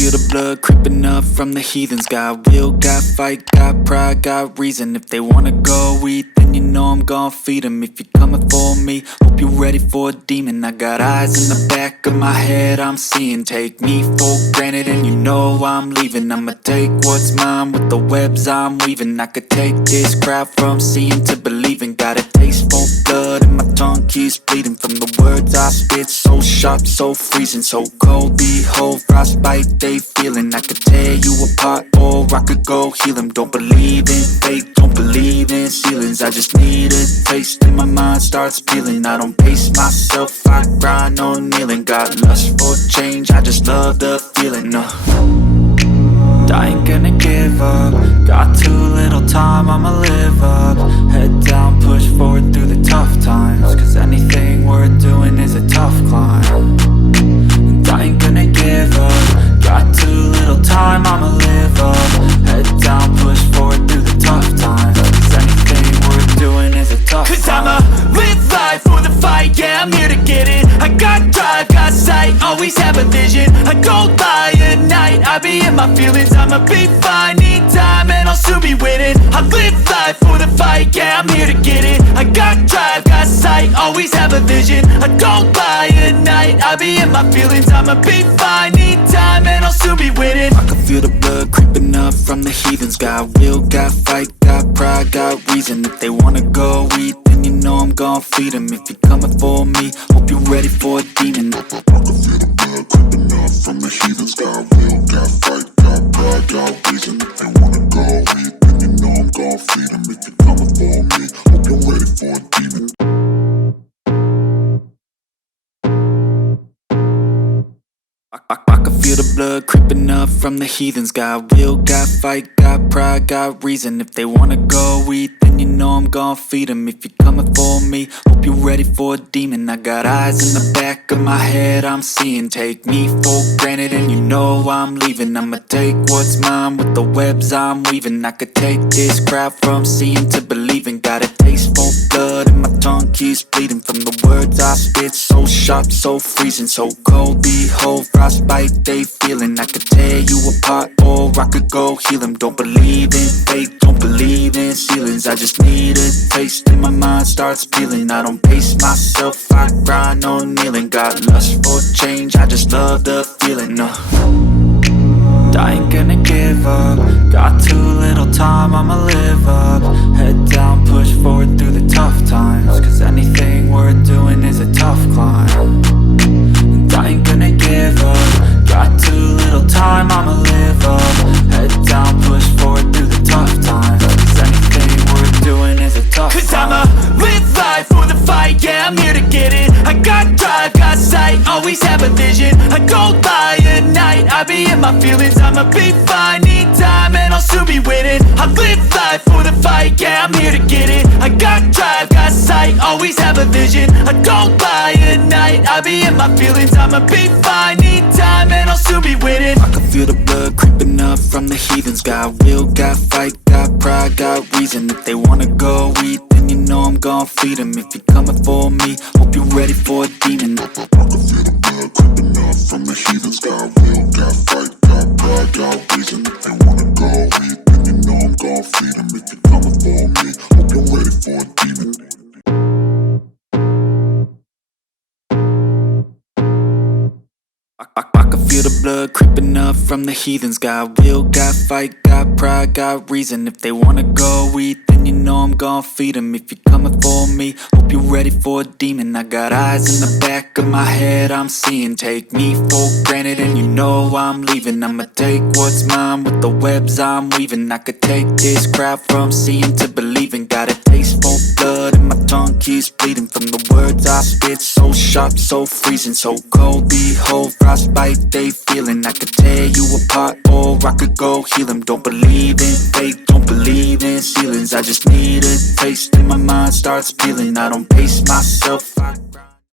feel the blood creeping up from the heathens. Got will, got fight, got pride, got reason. If they wanna go eat, then you know I'm gon' feed them. If you're coming for me, hope you're ready for a demon. I got eyes in the back of my head, I'm seeing. Take me for granted and you know I'm leaving. I'ma take what's mine with the webs I'm weaving. I could take this crowd from seeing to believing. Got a taste for blood and my tongue keeps bleeding from the words I spit. So sharp, so freezing, so cold. Behold, frostbite they feeling. I could tear you apart or I could go heal them. Don't believe in fate, don't believe in ceilings. I just need a taste and my mind starts peeling. I don't pace myself, I grind on kneeling. Got lust for change, I just love the feeling. I ain't gonna give up. Got too little time, I'ma live up. Head down, push forward through the tough times. Cause anything worth doing is a tough climb. And I ain't gonna give up. Got too little time, I'ma live up. Head down, push forward through the tough times. Cause anything worth doing is a tough climb. Cause I'ma live life for the fight, yeah, I'm here to get it. I got drive, got sight, always have a vision. I go by at night, I be in my feelings. I'ma be fine, need time and I'll soon be winning. I live life for the fight, yeah, I'm here to get it. I got drive, got sight, always have a vision. I go by at night, I be in my feelings. I'ma be fine, need time and I'll soon be winning. I can feel the blood creeping up from the heathens. Got will, got fight, got pride, got reason. If they wanna go eat, then you know I'm gon' feed them. If you're coming for me, hope you're ready for a demon. I can feel the blood creeping up from the heathens. Got will, got fight, got pride, got reason. If they wanna go eat, then you know I'm gon' feed them. If you're coming for me, hope you're ready for a demon. I can feel the blood creeping up from the heathens. Got will, got fight, got pride, got reason. If they wanna go eat, then you know I'm gon' feed them. If you're coming for me, hope you're ready for a demon. I got eyes in the back of my head, I'm seeing. Take me for granted and you know I'm leaving. I'ma take what's mine with the webs I'm weaving. I could take this crowd from seeing to believing. Got a taste for blood and my tongue keeps bleeding from the words I spit. So sharp, so freezing, so cold. Behold, frostbite they feeling. I could tear you apart or I could go heal them. Don't believe in fate, don't believe in ceilings. I just need a taste and my mind starts peeling. I don't pace myself, I grind on kneeling. Got lust for change, I just love the feeling. I ain't gonna give up. Got too little time, I'ma live up. Head down, push forward through the tough times. Cause anything worth doing is a tough climb. And I ain't gonna give up. Got too little time, I'ma live up. Head down, push forward through the tough times. Cause anything worth doing is a tough climb. Cause I'ma live life for the fight, yeah, I'm here to get it. I got drive, got sight, always have a vision. I go by at night, I be in my feelings. I'ma be fine, need time and I'll soon be winning. I live life for the fight, yeah, I'm here to get it. I got drive, got sight, always have a vision. I go by at night, I be in my feelings. I'ma be fine, need time and I'll soon be winning. I can feel the blood creeping up from the heathens. Got will, got fight, got pride, got reason. If they wanna go eat, then you know I'm gon' feed them. If you're coming for me, hope you're ready for a demon. I can feel the blood creeping up from the heathens. Got will, got fight, got pride, got reason. If they wanna go eat, then you know I'm gon' feed them. If you're coming for me, hope you're ready for a demon. I can feel the blood creeping up from the heathens. Got will, got fight, got pride, got reason. If they wanna go eat, then you know I'm gon' feed them. If you're coming for me, hope you're ready for a demon. I got eyes in the back of my head, I'm seeing. Take me for granted and you know I'm leaving. I'ma take what's mine with the webs I'm weaving. I could take this crowd from seeing to believing. Got a taste for blood and my tongue keeps bleeding from the words I spit. So sharp, so freezing, so cold. Behold, frostbite they feeling. I could tear you apart or I could go heal them. Don't believe in fate, don't believe in ceilings. I just need a taste and my mind starts peeling. I don't pace myself, I